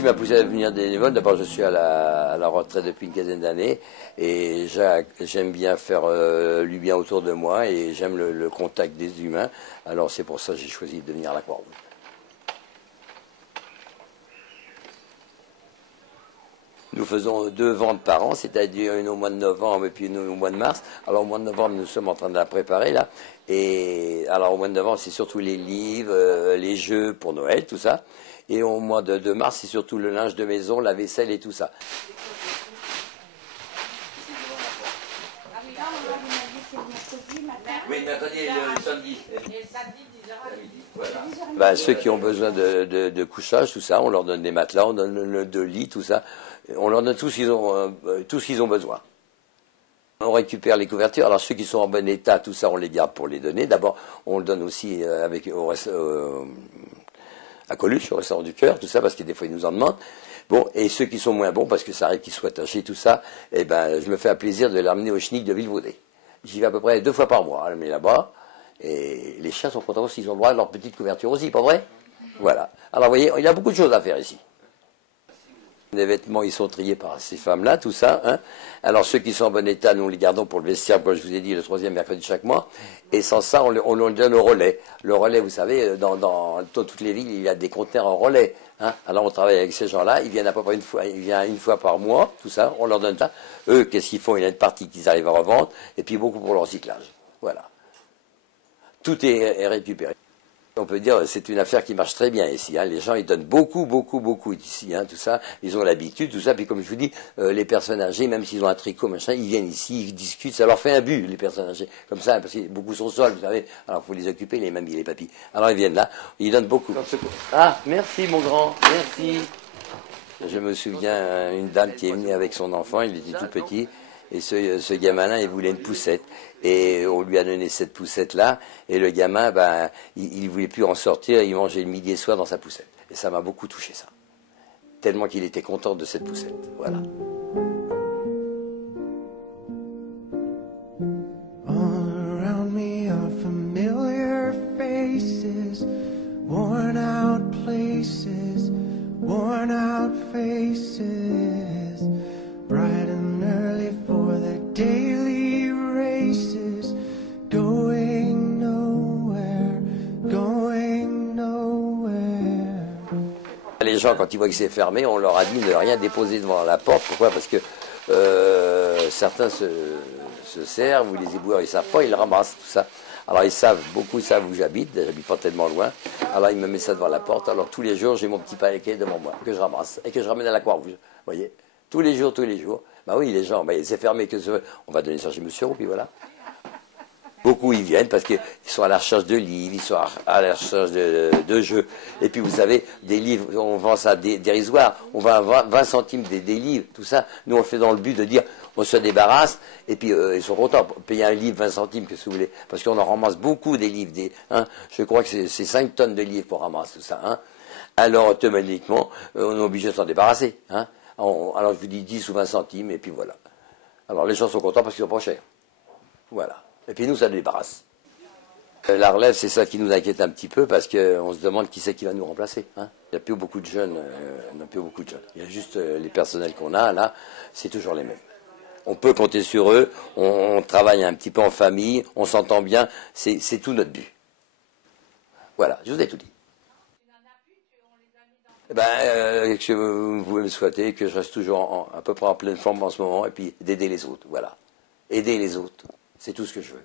qui m'a poussé à devenir bénévole, d'abord je suis à la retraite depuis une quinzaine d'années et j'aime bien faire du bien autour de moi et j'aime le contact des humains. Alors c'est pour ça que j'ai choisi de venir à la Croix-Rouge. Nous faisons 2 ventes par an, c'est-à-dire une au mois de novembre et puis une au mois de mars. Alors au mois de novembre, nous sommes en train de la préparer là. Et alors au mois de novembre, c'est surtout les livres, les jeux pour Noël, tout ça. Et au mois de mars, c'est surtout le linge de maison, la vaisselle et tout ça. Oui, mercredi et le samedi. Voilà. Ben, ceux qui ont besoin de couchage, tout ça, on leur donne des matelas, on donne de lits, tout ça. On leur donne tout ce qu'ils ont besoin. On récupère les couvertures. Alors ceux qui sont en bon état, tout ça, on les garde pour les donner. D'abord, on le donne aussi à Coluche, au restaurant du cœur, tout ça, parce que des fois ils nous en demandent. Bon, et ceux qui sont moins bons, parce que ça arrive qu'ils soient tachés, tout ça, eh ben, je me fais un plaisir de les ramener au Schnick de Villevaudet. J'y vais à peu près 2 fois par mois, je le mets là-bas. Et les chiens sont contents s'ils ont le droit à leur petite couverture aussi, pas vrai? Voilà. Alors vous voyez, il y a beaucoup de choses à faire ici. Les vêtements, ils sont triés par ces femmes-là, tout ça. Hein. Alors ceux qui sont en bon état, nous les gardons pour le vestiaire, comme je vous ai dit, le 3e mercredi de chaque mois. Et sans ça, on leur donne au relais. Le relais, vous savez, dans toutes les villes, il y a des conteneurs en relais. Hein. Alors on travaille avec ces gens-là, ils viennent à peu près une fois par mois, tout ça, on leur donne ça. Eux, qu'est-ce qu'ils font? Il y a une partie qu'ils arrivent à revendre, et puis beaucoup pour le recyclage. Voilà. Tout est récupéré. On peut dire c'est une affaire qui marche très bien ici. Hein. Les gens ils donnent beaucoup ici, hein, tout ça. Ils ont l'habitude, tout ça. Puis comme je vous dis, les personnes âgées, même s'ils ont un tricot, machin, ils viennent ici, ils discutent. Ça leur fait un but, les personnes âgées. Comme ça, parce que beaucoup sont seuls, vous savez. Alors il faut les occuper, les mamies, les papis. Alors ils viennent là, ils donnent beaucoup. Ah, merci mon grand, merci. Je me souviens une dame qui est venue avec son enfant, il était tout petit. Et ce gamin-là, il voulait une poussette. Et on lui a donné cette poussette-là. Et le gamin, ben, il ne voulait plus en sortir. Il mangeait le midi et soir dans sa poussette. Et ça m'a beaucoup touché, ça. Tellement qu'il était content de cette poussette. Voilà. All around me are familiar faces, worn out places, worn out faces, bright and early for the daily races, going nowhere, going nowhere. Les gens, quand ils voient que c'est fermé, on leur a dit de ne rien déposer devant la porte. Pourquoi? Parce que certains se servent, ou les éboueurs, ils ne savent pas, ils ramassent tout ça. Alors beaucoup savent où j'habite pas tellement loin. Alors ils me mettent ça devant la porte. Alors tous les jours, j'ai mon petit paquet devant moi, que je ramasse, et que je ramène à la Croix-Rouge. Vous voyez? Tous les jours. Bah oui, les gens, bah, c'est fermé, on va donner ça chez monsieur, puis voilà. Beaucoup ils viennent parce qu'ils sont à la recherche de livres, ils sont à la recherche de jeux. Et puis vous savez, des livres, on vend ça dérisoire, on va avoir 20 centimes des livres, tout ça. Nous on le fait dans le but de dire, on se débarrasse, et puis ils sont contents. Payer un livre 20 centimes, que si vous voulez, parce qu'on en ramasse beaucoup des livres. Hein, je crois que c'est 5 tonnes de livres qu'on ramasse, tout ça. Hein. Alors automatiquement, on est obligé de s'en débarrasser. Hein. Alors je vous dis 10 ou 20 centimes, et puis voilà. Alors les gens sont contents parce qu'ils sont pas chers. Voilà. Et puis nous, ça nous débarrasse. La relève, c'est ça qui nous inquiète un petit peu, parce qu'on se demande qui c'est qui va nous remplacer. Hein. Il n'y a plus beaucoup de jeunes. Il y a juste les personnels qu'on a, là, c'est toujours les mêmes. On peut compter sur eux, on travaille un petit peu en famille, on s'entend bien, c'est tout notre but. Voilà, je vous ai tout dit. Que vous pouvez me souhaiter que je reste toujours à peu près en pleine forme en ce moment, et puis d'aider les autres, voilà. Aider les autres, c'est tout ce que je veux.